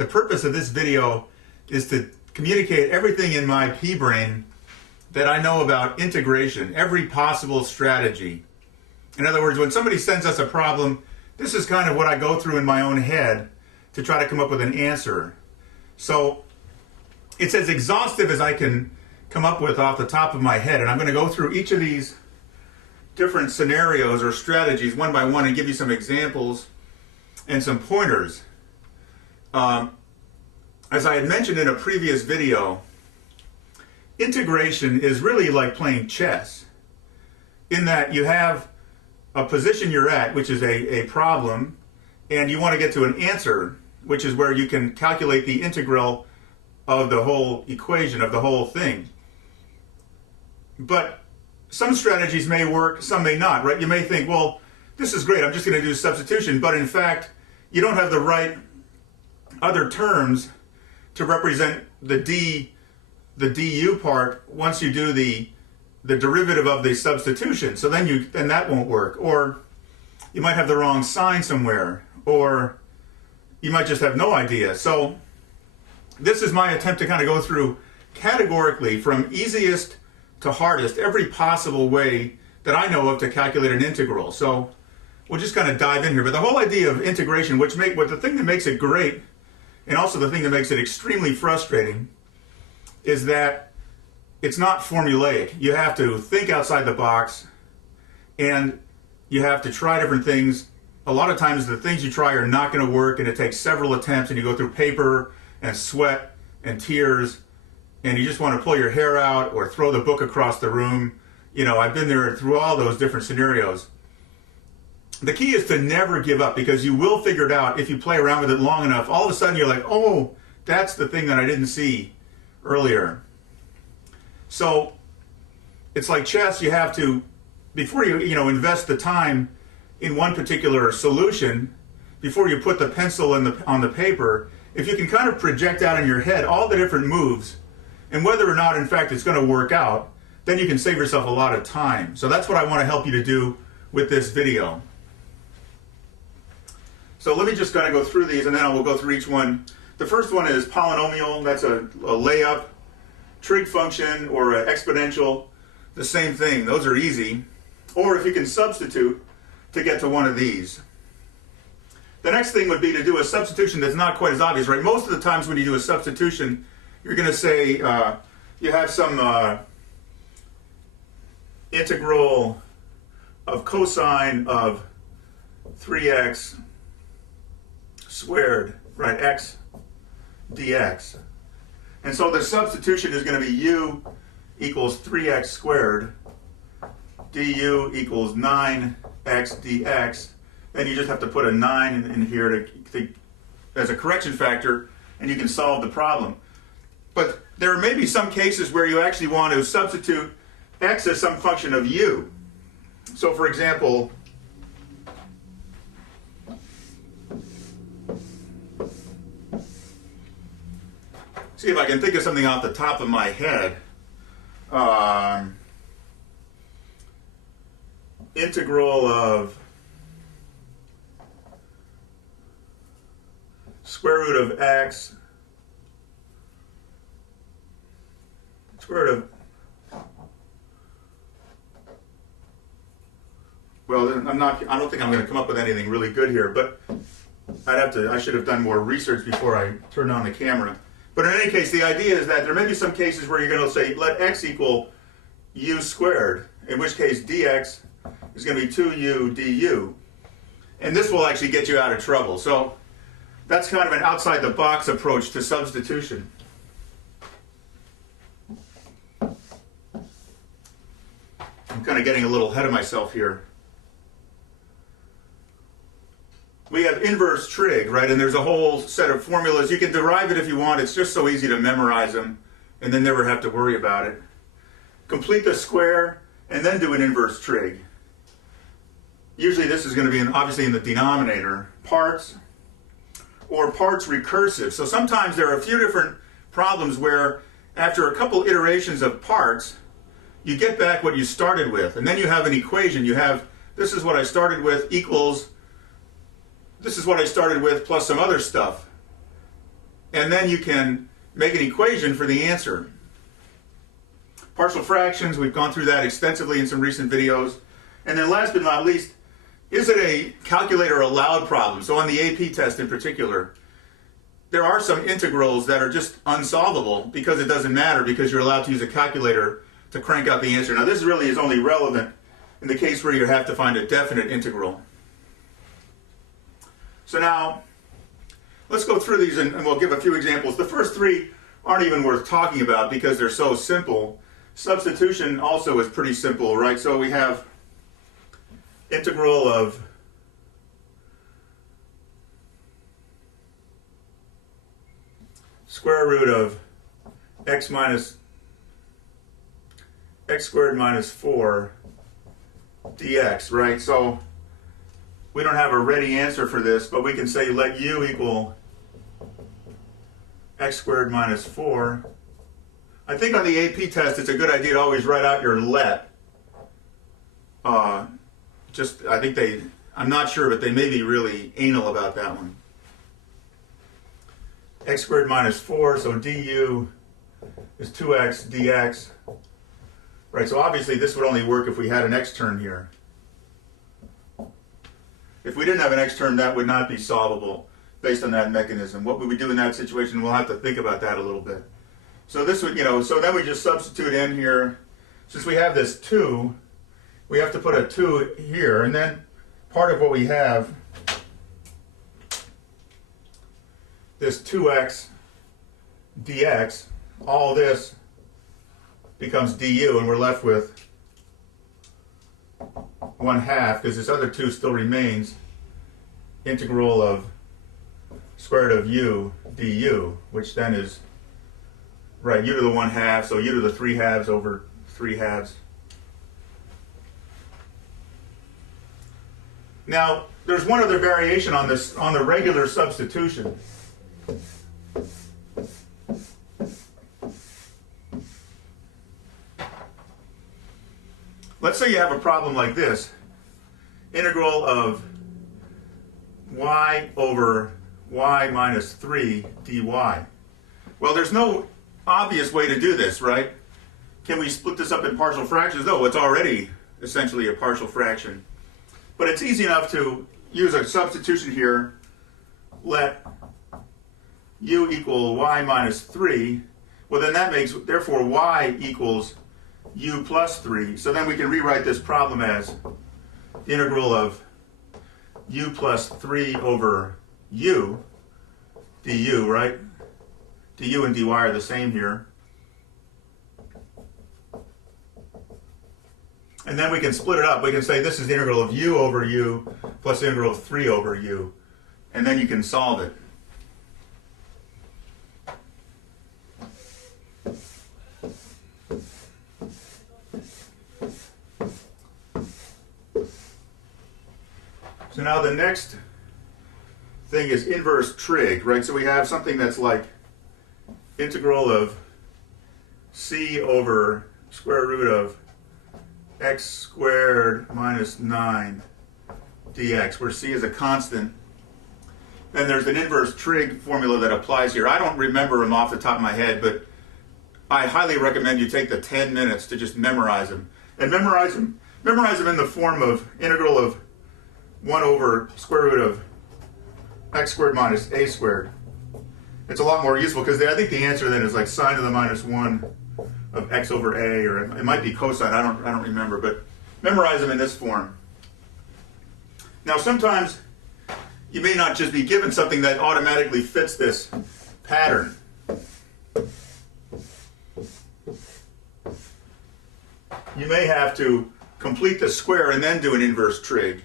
The purpose of this video is to communicate everything in my pea brain that I know about integration, every possible strategy. In other words, when somebody sends us a problem, this is kind of what I go through in my own head to try to come up with an answer. So it's as exhaustive as I can come up with off the top of my head, and I'm going to go through each of these different scenarios or strategies one by one and give you some examples and some pointers. As I had mentioned in a previous video, integration is really like playing chess, in that you have a position you're at, which is a problem, and you want to get to an answer, which is where you can calculate the integral of the whole equation, of the whole thing. But some strategies may work, some may not, right? You may think, well, this is great, I'm just going to do substitution, but in fact, you don't have the right other terms to represent the du part once you do the derivative of the substitution. So then that won't work. Or you might have the wrong sign somewhere, or you might just have no idea. So this is my attempt to kind of go through categorically from easiest to hardest every possible way that I know of to calculate an integral. So we'll just kind of dive in here. But the whole idea of integration, what the thing that makes it great, and also the thing that makes it extremely frustrating, is that it's not formulaic. You have to think outside the box, and you have to try different things. A lot of times the things you try are not going to work, and it takes several attempts, and you go through paper and sweat and tears, and you just want to pull your hair out or throw the book across the room. You know, I've been there through all those different scenarios. The key is to never give up, because you will figure it out if you play around with it long enough. All of a sudden you're like, oh, that's the thing that I didn't see earlier. So it's like chess. You have to, before you invest the time in one particular solution, before you put the pencil on the paper, if you can kind of project out in your head all the different moves and whether or not in fact it's going to work out, then you can save yourself a lot of time. So that's what I want to help you to do with this video. So let me just kind of go through these, and then I will go through each one. The first one is polynomial. That's a layup. Trig function or an exponential, the same thing. Those are easy. Or if you can substitute to get to one of these. The next thing would be to do a substitution that's not quite as obvious, right? Most of the times when you do a substitution, you're going to say you have some integral of cosine of 3x squared, right, x dx. And so the substitution is going to be u equals 3x squared, du equals 9x dx. Then you just have to put a 9 in here as a correction factor, and you can solve the problem. But there may be some cases where you actually want to substitute x as some function of u. So for example, see if I can think of something off the top of my head. Integral of square root of x, square root of, well, I don't think I'm going to come up with anything really good here, but I should have done more research before I turned on the camera. But in any case, the idea is that there may be some cases where you're going to say, let x equal u squared, in which case dx is going to be 2u du. And this will actually get you out of trouble. So that's kind of an outside-the-box approach to substitution. I'm kind of getting a little ahead of myself here. We have inverse trig, right? And there's a whole set of formulas. You can derive it if you want. It's just so easy to memorize them and then never have to worry about it. Complete the square and then do an inverse trig. Usually this is going to be obviously in the denominator. Parts or parts recursive. So sometimes there are a few different problems where after a couple iterations of parts, you get back what you started with. And then you have an equation. You have, this is what I started with equals, this is what I started with plus some other stuff. and then you can make an equation for the answer. Partial fractions, we've gone through that extensively in some recent videos. And then last but not least, is it a calculator allowed problem? So on the AP test in particular, there are some integrals that are just unsolvable because it doesn't matter, because you're allowed to use a calculator to crank out the answer. Now this really is only relevant in the case where you have to find a definite integral. So now, let's go through these and we'll give a few examples. The first three aren't even worth talking about because they're so simple. Substitution also is pretty simple, right? So we have integral of square root of x squared minus 4 dx, right? So we don't have a ready answer for this, but we can say let u equal x squared minus 4. I think on the AP test it's a good idea to always write out your let. I'm not sure, but they may be really anal about that one. X squared minus 4, so du is 2x dx. Right, so obviously this would only work if we had an x term here. If we didn't have an x term, that would not be solvable based on that mechanism. What would we do in that situation? We'll have to think about that a little bit. So this would, so then we just substitute in here. Since we have this 2, we have to put a 2 here, and then part of what we have, this 2x dx, all this becomes du, and we're left with 1/2, because this other 2 still remains, integral of square root of u du, which then is, right, u to the 1/2, so u to the 3/2 over 3/2. Now, there's one other variation on this, on the regular substitution. Let's say you have a problem like this. Integral of y over y minus 3 dy. Well, there's no obvious way to do this, right? Can we split this up in partial fractions? No, it's already essentially a partial fraction. But it's easy enough to use a substitution here. Let u equal y minus 3. Well, then that makes, therefore, y equals u plus 3. So then we can rewrite this problem as the integral of u plus 3 over u du, right? Du and dy are the same here. And then we can split it up. We can say this is the integral of u over u plus the integral of 3 over u. And then you can solve it. So now the next thing is inverse trig, right? So we have something that's like integral of c over square root of x squared minus 9 dx, where c is a constant. Then there's an inverse trig formula that applies here. I don't remember them off the top of my head, but I highly recommend you take the 10 minutes to just memorize them. And memorize them in the form of integral of 1 over square root of x squared minus a squared. It's a lot more useful because I think the answer then is like sine to the minus 1 of x over a, or it might be cosine, I don't remember, but memorize them in this form. Now sometimes you may not just be given something that automatically fits this pattern. You may have to complete the square and then do an inverse trig.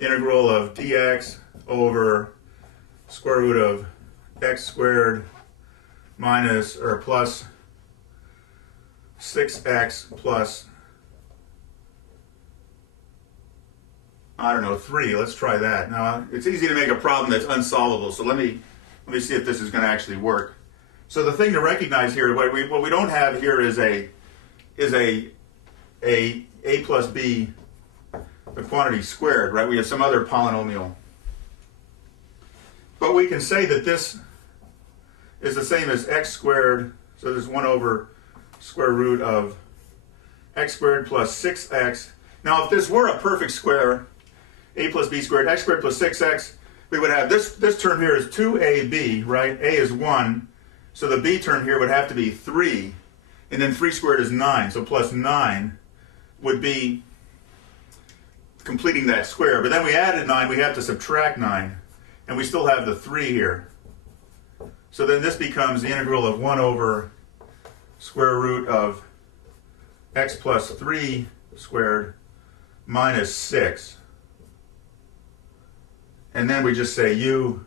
Integral of dx over square root of x squared minus or plus 6x plus, I don't know, 3. Let's try that. Now, it's easy to make a problem that's unsolvable, so let me see if this is going to actually work. So the thing to recognize here, what we don't have here is a plus b, the quantity squared, right? We have some other polynomial. But we can say that this is the same as x squared, so there's 1 over square root of x squared plus 6x. Now if this were a perfect square, a plus b squared, x squared plus 6x, we would have this term here is 2ab, right? A is 1, so the b term here would have to be 3, and then 3 squared is 9, so plus 9 would be completing that square. But then we added 9, we have to subtract 9, and we still have the 3 here. So then this becomes the integral of 1 over square root of x plus 3 squared minus 6. And then we just say u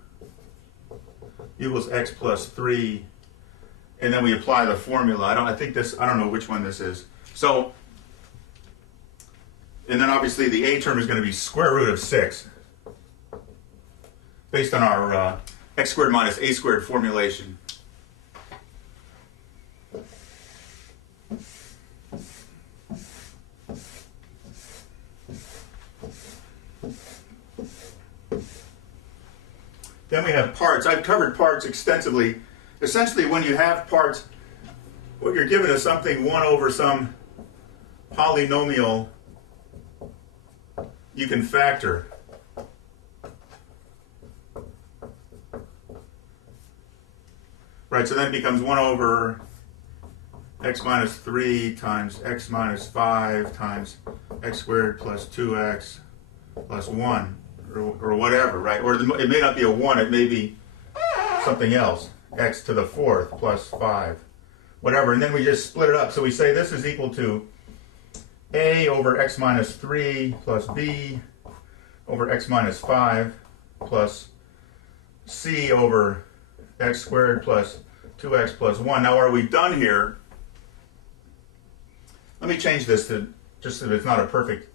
equals x plus 3, and then we apply the formula. I don't know which one this is. So, and then obviously the a term is going to be square root of 6, based on our x squared minus a squared formulation. Then we have parts. I've covered parts extensively. Essentially, when you have parts, what you're given is something 1 over some polynomial you can factor. Right, so then it becomes 1 over x minus 3 times x minus 5 times x squared plus 2x plus 1. Or whatever, right? Or it may not be a 1, it may be something else. X to the 4th plus 5. Whatever. And then we just split it up. So we say this is equal to a over x minus 3 plus b over x minus 5 plus c over x squared plus 2x plus 1. Now are we done here? Let me change this to, just so that it's not a perfect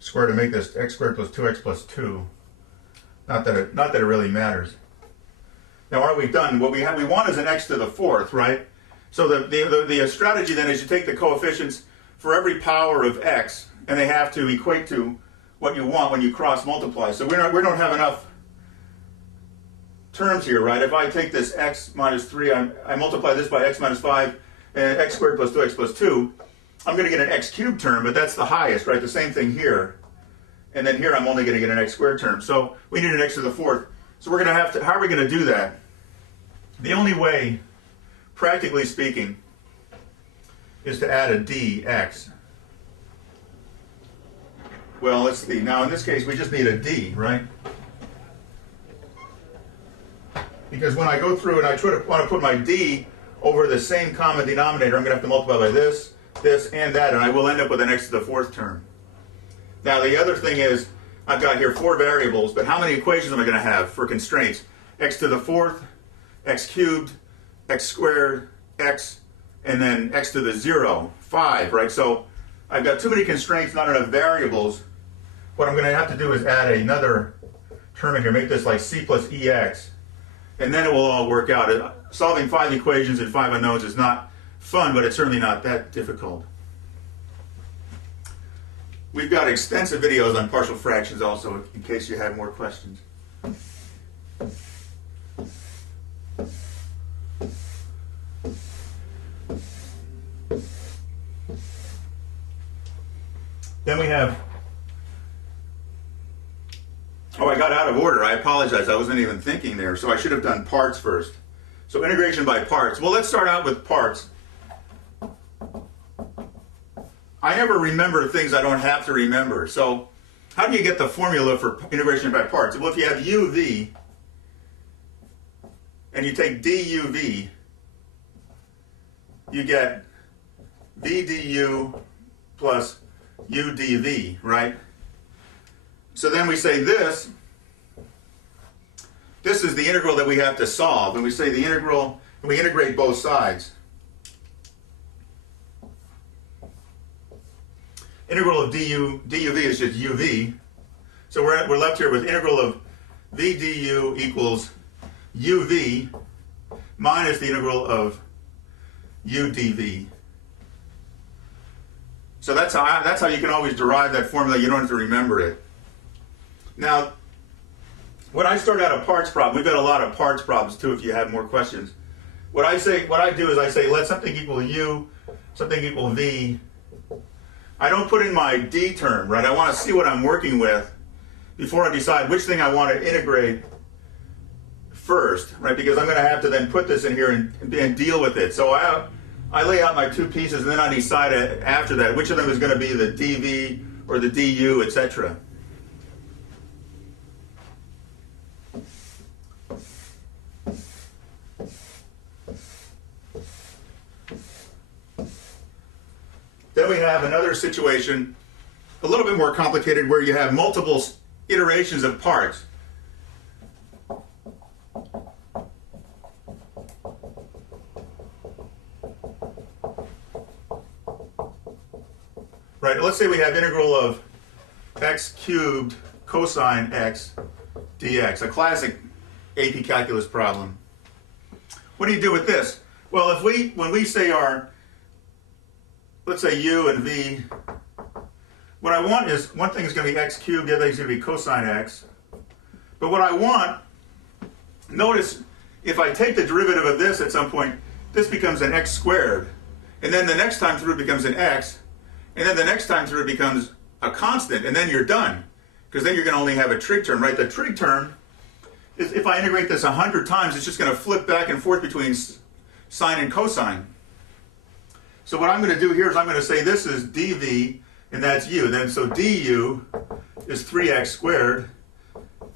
square, to make this x squared plus 2x plus 2. Not that it really matters. Now, are we done? What we want is an x to the 4th, right? So the strategy then is you take the coefficients for every power of x, and they have to equate to what you want when you cross multiply. So we don't have enough terms here, right? If I take this x minus 3, I multiply this by x minus 5, and x squared plus 2x plus 2, I'm going to get an x cubed term, but that's the highest, right? The same thing here. And then here I'm only going to get an x squared term. So we need an x to the 4th. So we're going to have to, how are we going to do that? The only way, practically speaking, is to add a dx. Well, let's see. Now in this case we just need a d, right? Because when I go through and I want to put my d over the same common denominator, I'm going to have to multiply by this, this, and that, and I will end up with an x to the 4th term. Now the other thing is, I've got here 4 variables, but how many equations am I going to have for constraints? X to the 4th, x cubed, x squared, x, and then x to the 0, 5, right? So I've got too many constraints, not enough variables. What I'm going to have to do is add another term in here, make this like c plus ex, and then it will all work out. Solving 5 equations and 5 unknowns is not fun, but it's certainly not that difficult. We've got extensive videos on partial fractions also, in case you have more questions. Then we have, oh, I got out of order. I apologize. I wasn't even thinking there. So I should have done parts first. So integration by parts. Well, let's start out with parts. I never remember things I don't have to remember. So how do you get the formula for integration by parts? Well, if you have uv and you take duv, you get v du plus u dv, right? So then we say this is the integral that we have to solve. And we say the integral, and we integrate both sides. Integral of duv is just uv. So we're left here with integral of v du equals uv minus the integral of u dv. So that's how you can always derive that formula. You don't have to remember it. Now, when I start out a parts problem, we've got a lot of parts problems too if you have more questions. What I do is I say let something equal u, something equal v. I don't put in my d term, right? I want to see what I'm working with before I decide which thing I want to integrate first, right? Because I'm going to have to then put this in here and deal with it. So I lay out my two pieces, and then I decide after that which of them is going to be the dv or the du, etc. Then we have another situation, a little bit more complicated, where you have multiple iterations of parts. Right, let's say we have integral of x cubed cosine x dx, a classic AP calculus problem. What do you do with this? Well, when we say let's say u and v, what I want is, one thing is going to be x cubed, the other thing is going to be cosine x. But what I want, notice, if I take the derivative of this at some point, this becomes an x squared. And then the next time through it becomes an x. And then the next time through it becomes a constant. And then you're done. Because then you're going to only have a trig term, right? The trig term, is, if I integrate this 100 times, it's just going to flip back and forth between sine and cosine. So what I'm going to do here is I'm going to say this is dv, and that's u. Then so du is 3x squared,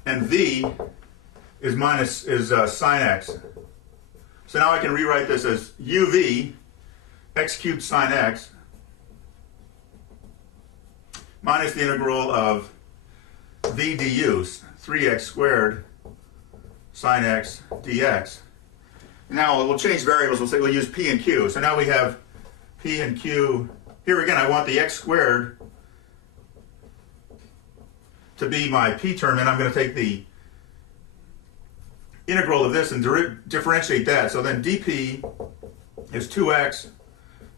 and v is sine x. So now I can rewrite this as uv, x cubed sine x, minus the integral of v du, 3x squared sine x dx. Now we'll change variables. We'll use p and q. So now we have p and q. Here again, I want the x squared to be my p term, and I'm going to take the integral of this and differentiate that. So then dp is 2x,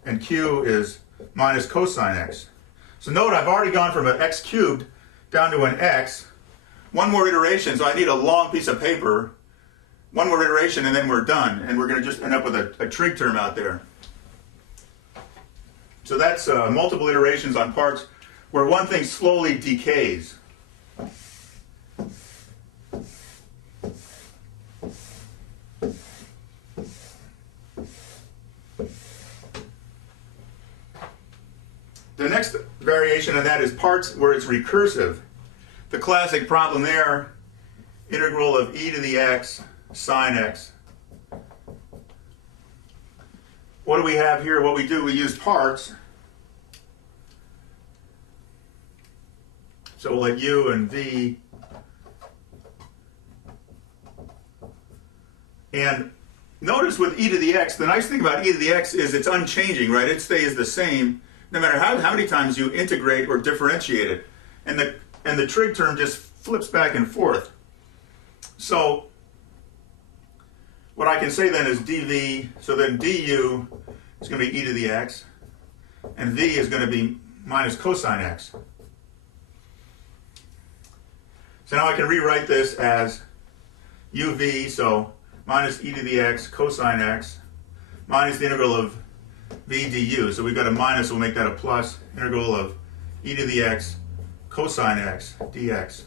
and q is minus cosine x. So note I've already gone from an x cubed down to an x. One more iteration, so I need a long piece of paper. One more iteration, and then we're done. And we're going to just end up with a trig term out there. So that's multiple iterations on parts where one thing slowly decays. The next variation of that is parts where it's recursive. The classic problem there, integral of e to the x sine x. What do we have here? What we do, we use parts. So we'll let u and v. And notice with e to the x, the nice thing about e to the x is it's unchanging, right? It stays the same no matter how many times you integrate or differentiate it. And the trig term just flips back and forth. So what I can say then is dv, so then du is going to be e to the x, and v is going to be minus cosine x. So now I can rewrite this as uv, so minus e to the x cosine x, minus the integral of v du. So we've got a minus, we'll make that a plus, integral of e to the x cosine x dx.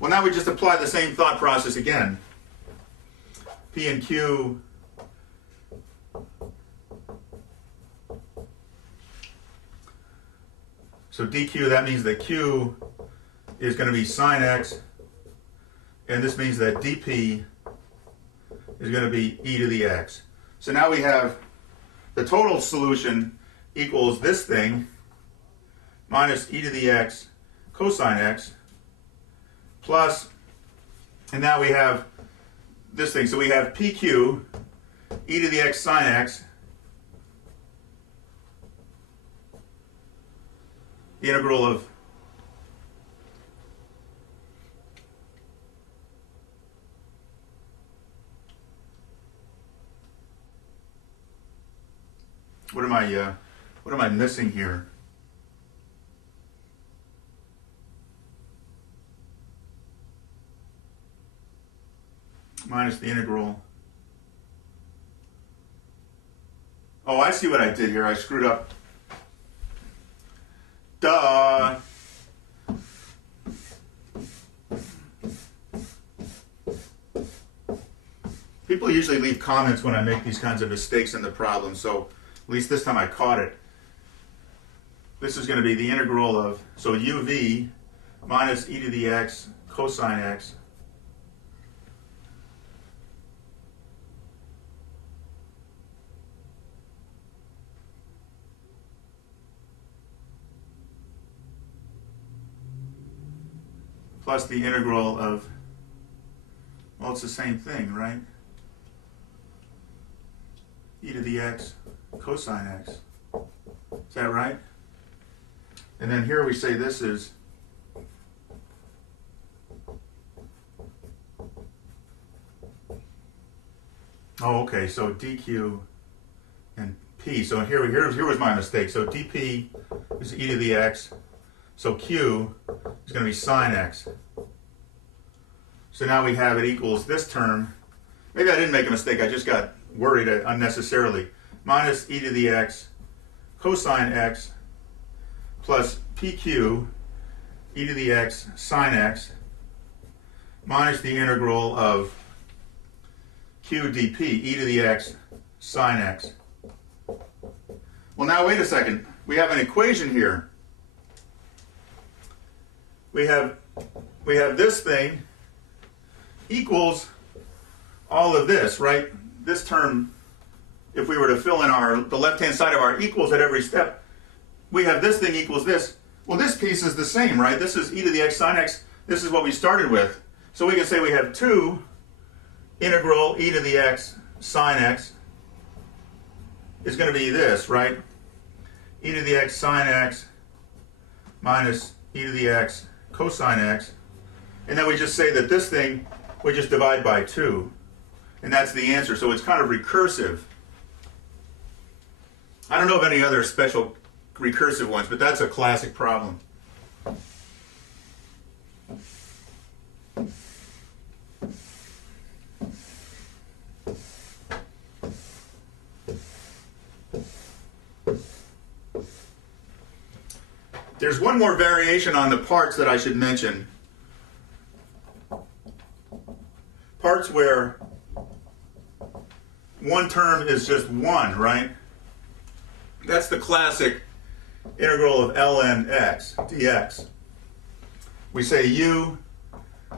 Well, now we just apply the same thought process again. P and Q so dq, that means that q is going to be sine x, and this means that dp is going to be e to the x. So now we have the total solution equals this thing minus e to the x cosine x plus, and now we have this thing. So we have pq e to the x sine x, the integral of what am I missing here? minus the integral. Oh, I see what I did here. I screwed up. Duh. People usually leave comments when I make these kinds of mistakes in the problem, so at least this time I caught it. This is going to be the integral of, so uv minus e to the x cosine x plus the integral of, well, it's the same thing, right? E to the x cosine x. Is that right? And then here we say this is okay, so dq and p. So here was my mistake. So dp is e to the x. So q is going to be sine x. So now we have it equals this term. Maybe I didn't make a mistake. I just got worried unnecessarily. Minus e to the x cosine x plus pq e to the x sine x minus the integral of q dp e to the x sine x. Well, now wait a second. We have an equation here. We have this thing equals all of this, right? This term, if we were to fill in the left-hand side of our equals at every step, we have this thing equals this. Well, this piece is the same, right? This is e to the x sine x. This is what we started with. So we can say we have 2 integral e to the x sine x is going to be this, right? E to the x sine x minus e to the x cosine x. And then we just say that this thing, we just divide by 2. And that's the answer. So it's kind of recursive. I don't know of any other special recursive ones, but that's a classic problem. There's one more variation on the parts that I should mention. Parts where one term is just 1, right? That's the classic integral of ln x dx. We say u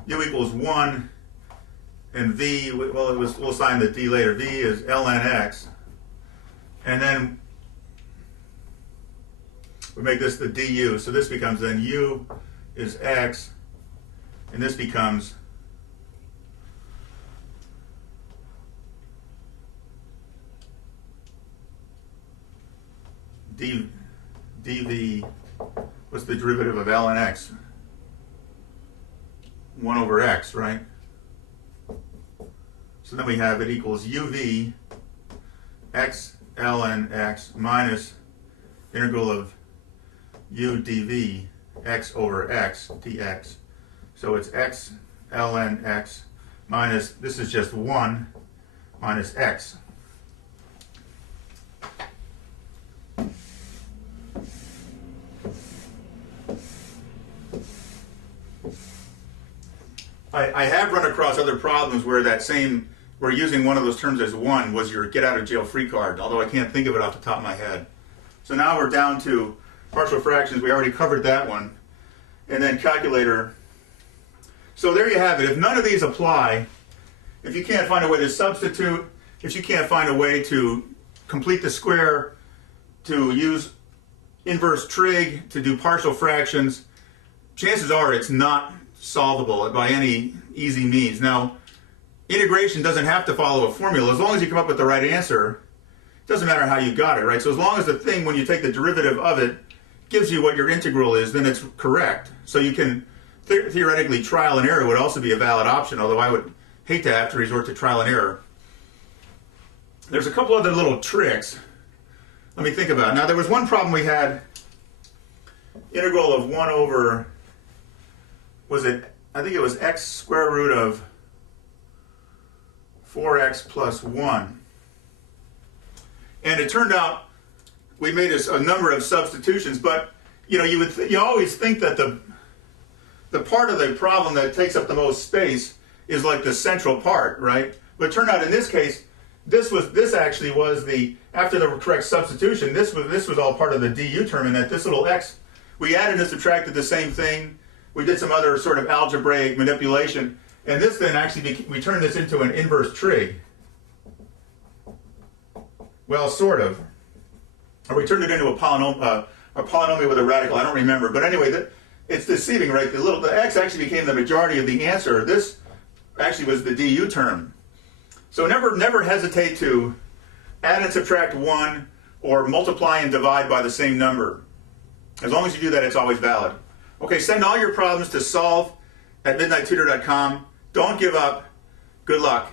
equals 1, and v, well, we'll assign the d later. V is ln x, and then we make this the du. So this becomes then u is x, and this becomes dv, what's the derivative of ln x? 1 over x, right? So then we have it equals uv x ln x minus integral of u dv x over x dx. So it's x ln x minus, this is just 1 minus x. I have run across other problems where where using one of those terms as 1 was your get out of jail free card, although I can't think of it off the top of my head. So now we're down to partial fractions. We already covered that one. And then calculator. So there you have it. If none of these apply, if you can't find a way to substitute, if you can't find a way to complete the square, to use inverse trig, to do partial fractions, chances are it's not solvable by any easy means. Now, integration doesn't have to follow a formula. As long as you come up with the right answer, it doesn't matter how you got it, right? So as long as the thing, when you take the derivative of it, gives you what your integral is, then it's correct. So you can, theoretically, trial and error would also be a valid option, although I would hate to have to resort to trial and error. There's a couple other little tricks. Let me think about it. Now, there was one problem we had, integral of 1 over, I think it was x square root of 4x plus 1. And it turned out we made a number of substitutions, but you always think that the part of the problem that takes up the most space is like the central part, right? But it turned out in this case, this actually was after the correct substitution, this was all part of the du term, and that this little x, we added and subtracted the same thing. We did some other sort of algebraic manipulation, and this then actually we turned this into an inverse trig. Well, sort of. Or we turned it into a polynomial with a radical. I don't remember, but anyway, it's deceiving, right? The x actually became the majority of the answer. This actually was the du term. So never hesitate to add and subtract 1 or multiply and divide by the same number. As long as you do that, it's always valid. Okay, send all your problems to solve@midnighttutor.com. Don't give up. Good luck.